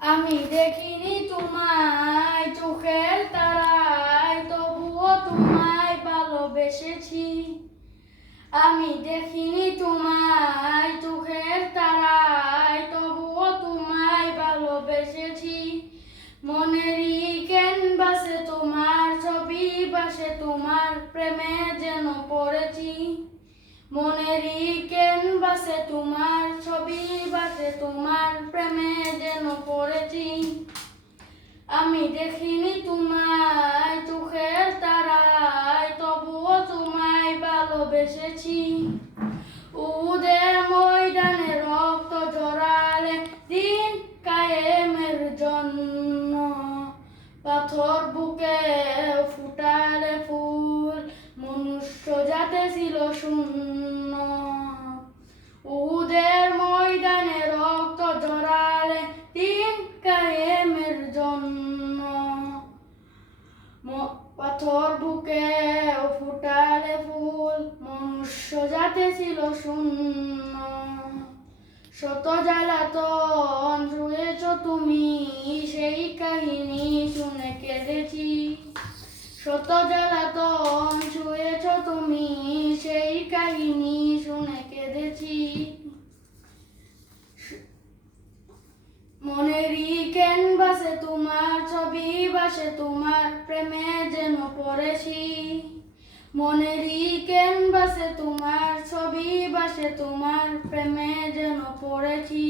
আমি দেখিনি তোমায় চোখের তারায়, তবুও তোমায় ভালোবেসেছি। আমি দেখিনি তোমায় চোখের তারায়, তবুও তোমায় ভালোবেসেছি। মনেরই ক্যানভাসে তোমার ছবি ভাসে, তোমার প্রেমে যেন পড়েছি। মনেরই ক্যানভাসে তোমার ছবি ভাসে, তোমার প্রেমে যেন পড়েছি। আমি দেখিনি তোমায় চোখের তারায়, তবুও তোমায় ভালোবেসেছি। উহুদের ময়দানে রক্ত ঝরালে দিন কায়েমের জন্য, পাথর বুকে ফুটালে ফুল, মনুষ্য জাতি ছিল শূন্য। উহুদের ময়দানে রক্ত ঝরালে দিন কায়েমের জন্য, পাথর বুকে ফুটালে ফুল, মনুষ্য জাতি ছিল শূন্য। শত জ্বালাতন শুয়েছ তুমি, সেই কাহিনী শুনে কেঁদেছি। শত জ্বালাতন শুয়েছ তুমি, সেই কাহিনী শুনে কেঁদেছি। মনেরই ক্যানভাসে তোমার ছবি ভাসে, তোমার প্রেমে যেন পড়েছি। মনেরই ক্যানভাসে তোমার ছবি ভাসে, তোমার প্রেমে যেন পড়েছি।